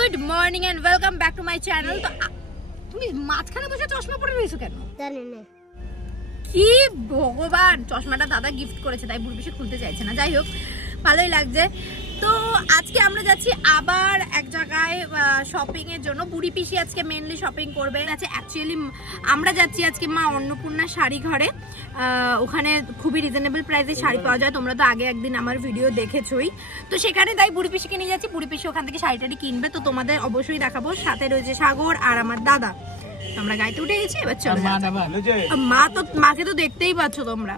Good morning and welcome back to my channel. তো তুমি মাঝখানে বসে চশমা পরে রয়েছো কেন? জানি না কি ভগবান, চশমাটা দাদা গিফট করেছে তাই বুড়ি বেশি খুলতে চাইছে না। যাই হোক, ভালোই লাগছে। তো আজকে আমরা যাচ্ছি আবার এক জায়গায় শপিং এর জন্য। বুড়ি পিসি আজকে মেইনলি শপিং করবে। আচ্ছা, অ্যাকচুয়ালি আমরা যাচ্ছি আজকে মা অন্নপূর্ণা শাড়ি ঘরে। ওখানে খুবই রিজনেবল প্রাইসে শাড়ি পাওয়া যায়, তোমরা তো আগে একদিন আমার ভিডিও দেখেছোই। তো সেখানে তাই বুড়ি পিসিকে নিয়ে যাচ্ছি। বুড়ি পিসি ওখান থেকে শাড়িটারি কিনবে, তো তোমাদের অবশ্যই দেখাবো। সাথে রয়েছে সাগর আর আমার দাদা। আমরা গাড়িতে উঠে গেছি, এবার চলো। মাকে তো দেখতেই পাচ্ছ তোমরা।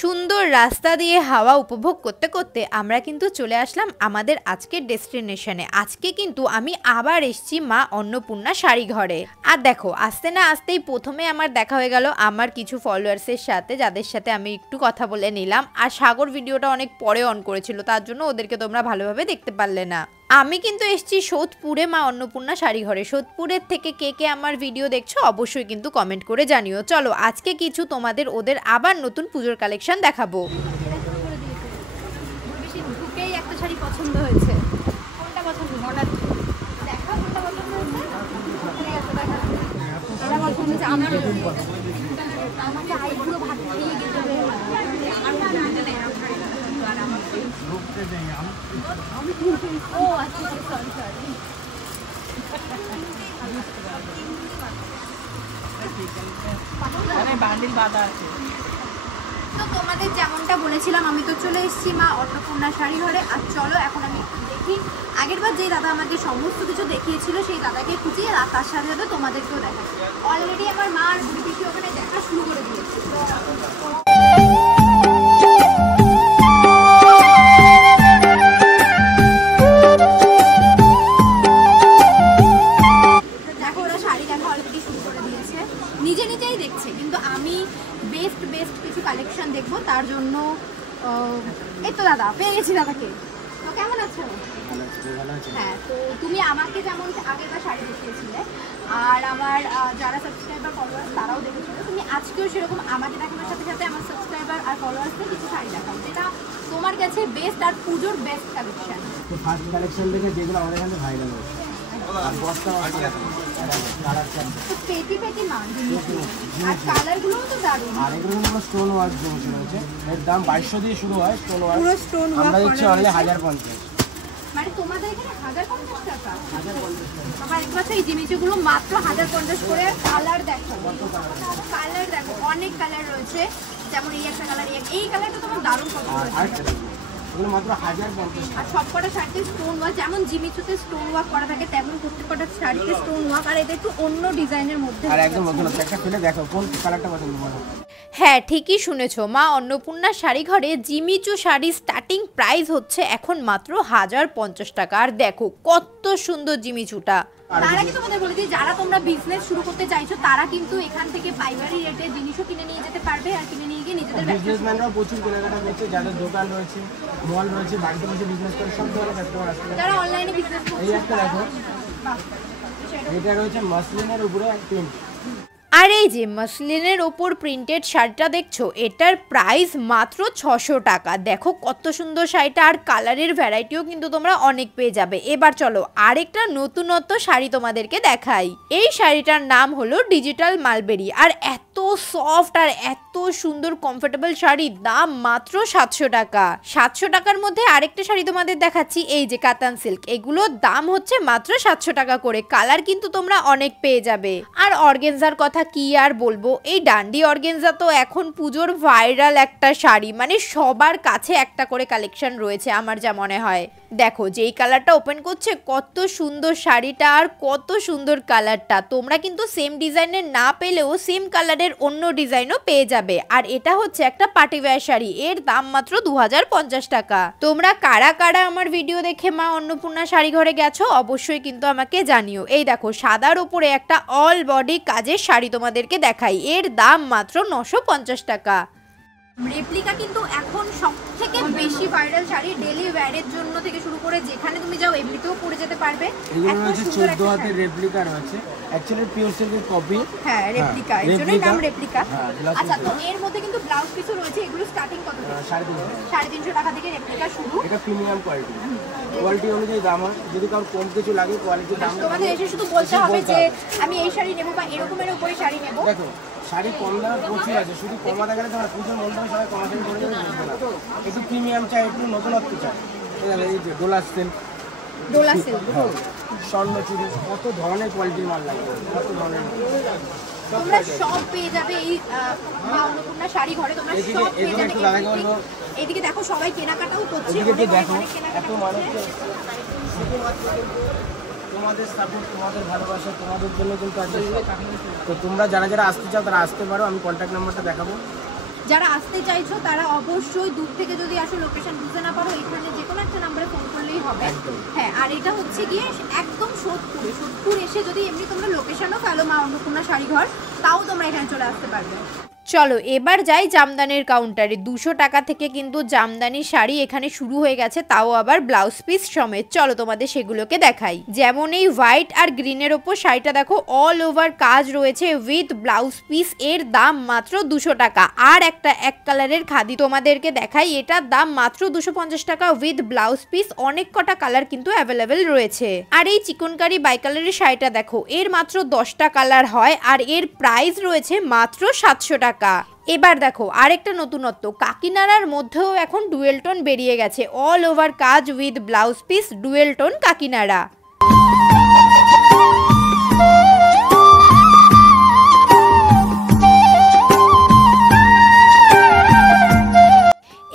সুন্দর রাস্তা দিয়ে হাওয়া উপভোগ করতে করতে আমরা কিন্তু চলে আসলাম আমাদের আজকের ডেস্টিনেশনে। আজকে কিন্তু আমি আবার এসেছি মা অন্নপূর্ণা শাড়ি ঘরে। আর দেখো, আসতে না আসতেই প্রথমে আমার দেখা হয়ে গেল আমার কিছু ফলোয়ার্সের সাথে, যাদের সাথে আমি একটু কথা বলে নিলাম। আর সাগর ভিডিওটা অনেক পরে অন করেছিল, তার জন্য ওদেরকে তোমরা ভালোভাবে দেখতে পারলে না। আমি কিন্তু এসেছি সোদপুরে মা অন্নপূর্ণা শাড়ি ঘরে। সোদপুরের থেকে কে কে আমার ভিডিও দেখছো অবশ্যই কিন্তু কমেন্ট করে জানিও। চলো আজকে কিছু তোমাদের ওদের আবার নতুন পুজোর কালেকশন দেখাবো। একটা শাড়ি পছন্দ হয়েছে, কোনটা পছন্দ? দেখা কোনটা পছন্দ হয়েছে? এটা পছন্দ হয়েছে আমার। আমাকে আইগুলো ভাত খেয়ে গেতে হবে। ও আচ্ছা, সরি সরি। তো তোমাদের যেমনটা বলেছিলাম, আমি তো চলে এসেছি মা অন্নপূর্ণা শাড়ি ঘরে। আর চলো এখন আমি একটু দেখি, আগেরবার যে দাদা আমাকে সমস্ত কিছু দেখিয়েছিল সেই দাদাকে খুঁজিয়ে তার সাথে সাথে তোমাদেরকেও দেখাচ্ছি। অলরেডি আমার মা আর বুড়ি পিসি ওখানে দেখা শুরু করে দিয়েছে। নিজে নিজেই দেখছে, কিন্তু আমি বেস্ট কিছু কালেকশন দেখবো, তার জন্য এই তো দাদা পেয়ে গেছি দাদাকে। তো কেমন আছো? হ্যাঁ, তো তুমি আমাকে যেমন আগেরবার শাড়ি দেখিয়েছিলে আর আমার যারা সাবস্ক্রাইবার ফলোয়ার্স তারাও দেখেছিল, তুমি আজকেও সেরকম আমাকে দেখানোর সাথে সাথে আমার সাবস্ক্রাইবার আর ফলোয়ার্সদের কিছু শাড়ি দেখাও যেটা তোমার কাছে বেস্ট আর পুজোর বেস্ট কালেকশন। তো ফার্স্ট কালেকশন থেকে যেগুলো আমাদের এখানে ভাইরাল হয়েছে আর বস্তা পেটি মান আর কালারগুলোও তো দারুণ। আর এগুলো স্টোন ওয়ার্ক জিনিস রয়েছে, এর দাম 2200 দিয়ে শুরু হয়। স্টোন ওয়ার্ক আমরা দিচ্ছি অনলি 1050। মানে তোমাদের এখানে 1050 টাকা? 1050। বাবা, একবার এই জিনিসগুলো মাত্র 1050 করে। কালার দেখো, কালার দেখো, অনেক কালার রয়েছে। যেমন এই একটা কালার, এই কালারটা তোমার দারুণ পছন্দ। এগুলো মাত্র 1050। আর সবকটা শাড়িতে স্টোন ওয়ার্ক, যেমন জিমিচুতে স্টোন ওয়ার্ক করা থাকে তেমন প্রত্যেকটা শাড়িতে স্টোন ওয়ার্ক। আর এটা একটু অন্য ডিজাইনের মধ্যে। আর একদম নতুন একটা খুলে দেখো কোন কালারটা পছন্দ করো। হ্যাঁ, ঠিকই শুনেছো, মা অন্নপূর্ণা শাড়ি ঘরে জিমিচু শাড়ি স্টার্টিং প্রাইস হচ্ছে এখন মাত্র 1050 টাকা। আর দেখো কত সুন্দর জিমিচুটা। তার আগে তোমাদের বলে দিই, যারা তোমরা বিজনেস শুরু করতে চাইছো তারা কিন্তু এখান থেকে পাইকারি রেটে জিনিসও কিনে নিয়ে যেতে পারবে। আর কিনে নিয়ে গিয়ে নিজেদের বিজনেসম্যানরাও প্রচুর কেনাকাটা করছে, যাদের দোকান রয়েছে, মল রয়েছে, বাড়িতে বসে বিজনেস করে সব ধরনের কাস্টমার আসছে। যারা অনলাইনে বিজনেস করছে। এই একটা দেখো, এটা রয়েছে মাসলিনের উপরে এক প্রিন্ট। আর এই যে মাসলিনের ওপর প্রিন্টেড শাড়িটা দেখছো, এটার প্রাইস মাত্র 600 টাকা। দেখো কত সুন্দর শাড়িটা, আর কালারের ভ্যারাইটিও কিন্তু তোমরা অনেক পেয়ে যাবে। এবার চলো আরেকটা নতুনত্ব শাড়ি তোমাদেরকে দেখাই। এই শাড়িটার নাম হলো ডিজিটাল মালবেরি। আর এত সফট আর এত সুন্দর কমফোর্টেবল শাড়ি, দাম মাত্র 700 টাকা। 700 টাকার মধ্যে আরেকটা শাড়ি তোমাদের দেখাচ্ছি, এই যে কাতান সিল্ক। এগুলোর দাম হচ্ছে মাত্র 700 টাকা করে। কালার কিন্তু তোমরা অনেক পেয়ে যাবে। আর অর্গেনজার কথা কি আর বলবো, এই ডান্ডি অর্গেনজা তো এখন পুজোর ভাইরাল একটা শাড়ি, মানে সবার কাছে একটা করে কালেকশন রয়েছে আমার যা মনে হয়। দেখো যেই কালারটা ওপেন করছে, কত সুন্দর শাড়িটা আর কত সুন্দর কালারটা। তোমরা কিন্তু সেম ডিজাইনের না পেলেও সেম কালারের অন্য ডিজাইনও পেয়ে যাবে। আর এটা হচ্ছে একটা পার্টি ওয়্যার শাড়ি, এর দাম মাত্র 2050 টাকা। তোমরা কারা কারা আমার ভিডিও দেখে মা অন্নপূর্ণা শাড়ি ঘরে গেছো অবশ্যই কিন্তু আমাকে জানিও। এই দেখো সাদার উপরে একটা অল বডি কাজের শাড়ি তোমাদেরকে দেখাই, এর দাম মাত্র 950 টাকা। রেপ্লিকা কিন্তু এখন সবথেকে বেশি ভাইরাল শাড়ি, ডেলি ওয়্যারের জন্য থেকে শুরু করে যেখানে তুমি যাও এমনিতেও পরে যেতে পারবে। এগুলো হচ্ছে 14 হাতের রেপ্লিকা রয়েছে, অ্যাকচুয়ালি পিওর সিল্কের কপি। হ্যাঁ রেপ্লিকা, এর জন্যই নাম রেপ্লিকা। আচ্ছা, তো এর মধ্যে কিন্তু ব্লাউজ পিসও রয়েছে। এগুলো স্টার্টিং কত থেকে? 350 টাকা থেকে রেপ্লিকা শুরু। এটা প্রিমিয়াম কোয়ালিটি, কোয়ালিটি অনুযায়ী দাম হয়। যদি কারো কম কিছু লাগে কোয়ালিটি দাম তোমাদের এসে শুধু বলতে হবে যে আমি এই শাড়ি নেব বা এরকমের উপরে শাড়ি নেব। দেখো শাড়ি কম দামে প্রচুর আছে, শুধু কমা দেখালে তোমার পুজোর মন দামে সবাই কমা দামে করে যাবে, বুঝবে না। একটু প্রিমিয়াম চাই, একটু নতুনত্ব চাই। এই যে ডোলা সিল্ক, স্বর্ণ চুড়ি, কত ধরনের কোয়ালিটির মাল লাগে, কত ধরনের তোমরা সব পেয়ে যাবে এই মা অন্নপূর্ণা শাড়ি ঘরে। তোমরা সব পেয়ে যাবে। এদিকে দেখো সবাই কেনাকাটাও করছে, এদিকে দেখো এত মানুষকে শুধুমাত্র তোমাদের সাপোর্ট, তোমাদের ভালোবাসা, তোমাদের জন্য কিন্তু আজকে। তো তোমরা যারা যারা আসতে চাও তারা আসতে পারো, আমি কন্ট্যাক্ট নাম্বারটা দেখাবো। যারা আসতে চাইছো তারা অবশ্যই দূর থেকে যদি আসো, লোকেশন বুঝতে না পারো, এখানে যে কোনো একটা নাম্বারে ফোন করলেই হবে। হ্যাঁ, আর এটা হচ্ছে গিয়ে একদম সোদপুর এসে যদি এমনি তোমরা লোকেশনও ফেলো মা অন্নপূর্ণা শাড়ি ঘর, তাও তোমরা এখানে চলে আসতে পারবে। চলো এবার যাই জামদানির কাউন্টারে। 200 টাকা থেকে কিন্তু জামদানি শাড়ি এখানে শুরু হয়ে গেছে, তাও আবার ব্লাউজ পিস সমেত। চলো তোমাদের সেগুলোকে দেখাই। যেমন এই হোয়াইট আর গ্রিনের ওপর শাড়িটা দেখো, অল ওভার কাজ রয়েছে উইথ ব্লাউজ পিস। এর দাম মাত্র 200 টাকা। আর একটা এক কালারের খাদি তোমাদেরকে দেখাই, এটার দাম মাত্র 250 টাকা উইথ ব্লাউজ পিস। অনেক কটা কালার কিন্তু অ্যাভেলেবেল রয়েছে। আর এই চিকনকারি বাই কালারের শাড়িটা দেখো, এর মাত্র 10টা কালার হয় আর এর প্রাইস রয়েছে মাত্র 700 টাকা। এবার দেখো আরেকটা নতুনত্ব, কাকিনাড়ার মধ্যেও এখন ডুয়েল টোন বেরিয়ে গেছে। অল ওভার কাজ with blouse piece, dual tone Kakinada.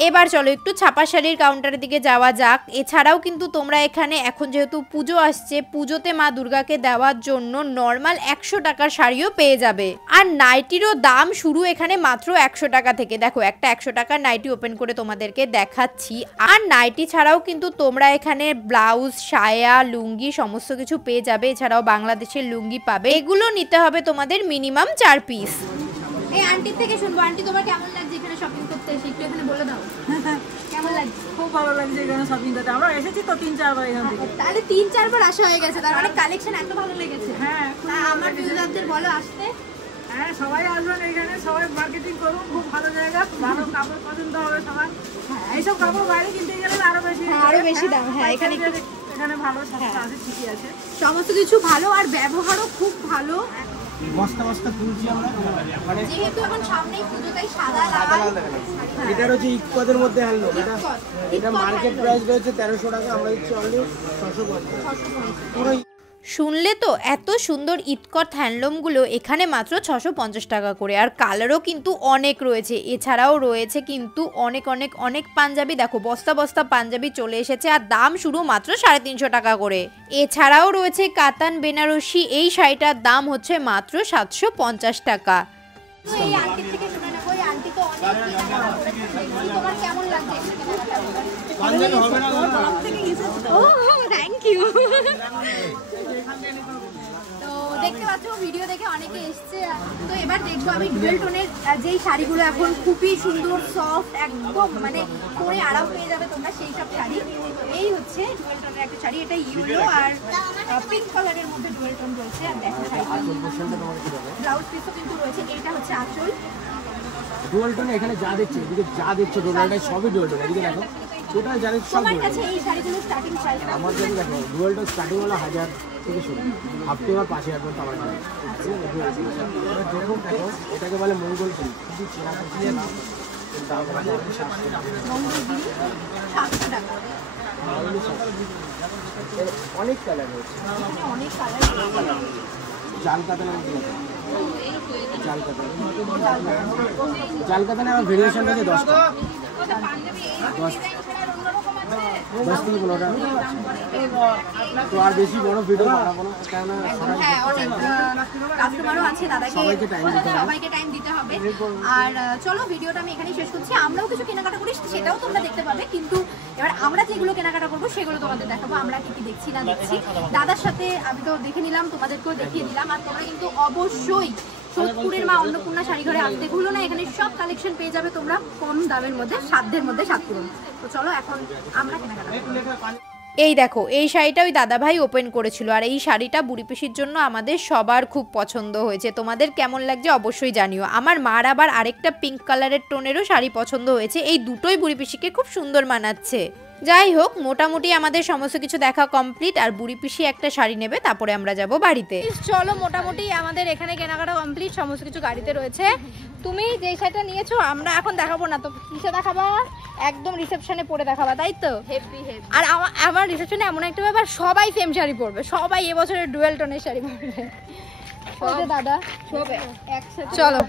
এবার চলো একটু ছাপা শাড়ির কাউন্টারের দিকে যাওয়া যাক। এছাড়াও কিন্তু তোমরা এখানে এখন যেহেতু পুজো আসছে, পুজোতে মা দুর্গাকে দেওয়ার জন্য নর্মাল 100 টাকার শাড়িও পেয়ে যাবে। আর নাইটিরও দাম শুরু এখানে মাত্র 100 টাকা থেকে। দেখো একটা 100 টাকার নাইটি ওপেন করে তোমাদেরকে দেখাচ্ছি। আর নাইটি ছাড়াও কিন্তু তোমরা এখানে ব্লাউজ, সায়া, লুঙ্গি সমস্ত কিছু পেয়ে যাবে। এছাড়াও বাংলাদেশের লুঙ্গি পাবে। এগুলো নিতে হবে তোমাদের মিনিমাম 4 পিস। এই আন্টির থেকে শুনবো, আন্টি তোমার কেমন লাগছে এখানে শপিং করতে এসে? একটু এখানে বলে দাও কেমন লাগছে। খুব ভালো লাগছে এখানে শপিং করতে। আমরা এসেছি তো 3-4 বার এখান থেকে। তাহলে 3-4 বার আসা হয়ে গেছে, তার মানে কালেকশন এত ভালো লেগেছে। হ্যাঁ, আমার ভিউয়ারদের বলো আসতে। হ্যাঁ, সবাই আসবেন এখানে, সবাই মার্কেটিং করুন। খুব ভালো জায়গা, ভালো কাপড় পছন্দ হবে সবার। এইসব কাপড় বাইরে কিনতে গেলে আরো বেশি দাম। হ্যাঁ, এখানে ভালো সস্তা আছে, ঠিকই আছে, সমস্ত কিছু ভালো আর ব্যবহারও খুব ভালো। বস্তা বস্তা তুলছি আমরা, মানে যেহেতু এখন সামনেই পুজো, তাই সাদা লাল। এটার হচ্ছে ইকোদের মধ্যে হ্যান্ডলুম। এটা মার্কেট প্রাইস রয়েছে 1300 টাকা, আমরা দিচ্ছি অনলি 650 পুরো। শুনলে তো, এত সুন্দর ইটকট হ্যান্ডলুমগুলো এখানে মাত্র 650 টাকা করে। আর কালারও কিন্তু অনেক রয়েছে। এছাড়াও রয়েছে কিন্তু অনেক অনেক অনেক পাঞ্জাবি। দেখো বস্তা বস্তা পাঞ্জাবি চলে এসেছে আর দাম শুরু মাত্র 350 টাকা করে। এছাড়াও রয়েছে কাতান বেনারসি, এই শাড়িটার দাম হচ্ছে মাত্র 750 টাকা। এই আন্টির থেকে শুনে নেবো, এই আন্টি তো অনেক কেনাকাটা করেছে। তোমার কেমন লাগছে এখানে কেনাকাটা? ও থ্যাংক ইউ। তো দেখতে পাচ্ছ ভিডিও দেখে অনেকে এসছে। তো এবার দেখবো আমি ডুয়েল টোনের যেই শাড়িগুলো এখন খুবই সুন্দর, সফট, একদম মানে পরে আরাম পেয়ে যাবে তোমরা সেই সব শাড়ি। এই হচ্ছে ডুয়েল টোনের একটা শাড়ি, এটা ইয়েলো আর পিঙ্ক কালারের মধ্যে ডুয়েল টোন রয়েছে। আর দেখো ব্লাউজ পিসও কিন্তু রয়েছে। এটা হচ্ছে আঁচল। ডুয়াল টোন এখানে যা দেখছো, এদিকে যা দেখছো ডুয়ালটা সবই ডুয়াল টোন। এদিকে দেখো টোটাল জানেন সব। তোমার কাছে এই শাড়িগুলো স্টার্টিং প্রাইস? আমার কাছে দেখো ডুয়াল টোন স্টার্টিং হলো 1000 থেকে শুরু, হাফ টু আর 5000 পর্যন্ত আমার কাছে। যেরকম দেখো এটাকে বলে মঙ্গল ফুল, খুবই চেনা খুঁজিয়ে নাম। মঙ্গলগিরি 700 টাকা। অনেক কালার রয়েছে, অনেক কালার। জাল কাতানের মধ্যে জাল কাতান, জাল কাতানে আমার ভেরিয়েশন রয়েছে 10টা, 10 থেকে 15টা। তো আর বেশি বড় ভিডিও বানাবো না, কারণ হ্যাঁ অনেক কাস্টমারও আছে, দাদাকে সবাইকে টাইম দিতে হবে। আর চলো ভিডিওটা আমি এখানেই শেষ করছি। আমরাও কিছু কেনাকাটা করি, সেটাও তোমরা দেখতে পাবে। কিন্তু এবার আমরা যেগুলো কেনাকাটা করবো সেগুলো তোমাদের দেখাবো, আমরা কি কি দেখছি না দেখছি। দাদার সাথে আমি তো দেখে নিলাম, তোমাদেরকেও দেখিয়ে দিলাম। আর তোমরা কিন্তু অবশ্যই সোদপুরের মা অন্নপূর্ণা শাড়ি ঘরে আসতে ভুলো না, এখানে সব কালেকশন পেয়ে যাবে তোমরা কম দামের মধ্যে, সাধ্যের মধ্যে সাত পূরণ। তো চলো এখন আমরা কেনাকাটা করি। এই দেখো, এই শাড়িটা ওই দাদাভাই ওপেন করেছিল, আর এই শাড়িটা বুড়ি পিসির জন্য আমাদের সবার খুব পছন্দ হয়েছে। তোমাদের কেমন লাগছে অবশ্যই জানিও। আমার মার আবার আরেকটা পিঙ্ক কালারের টোনেরও শাড়ি পছন্দ হয়েছে, এই দুটোই বুড়ি পিসিকে খুব সুন্দর মানাচ্ছে। যাই হোক, মোটামুটি আমাদের সমস্ত কিছু দেখা কমপ্লিট, আর বুড়ি পিসি একটা শাড়ি নেবে, তারপরে আমরা যাব বাড়িতে। চলো মোটামুটি আমাদের এখানে কেনাকাটা কমপ্লিট, সমস্ত কিছু গাড়িতে রয়েছে। তুমি যে শাড়িটা নিয়েছো আমরা এখন দেখাবো না তো, কিসে দেখাবা? একদম রিসেপশনে পরে দেখাবা, তাই তো? আর আমার রিসেপশনে এমন একটা ব্যাপার, সবাই সেম শাড়ি পরবে, সবাই এবছরের ডুয়েল টোনের শাড়ি পরবে। দাদা চলো।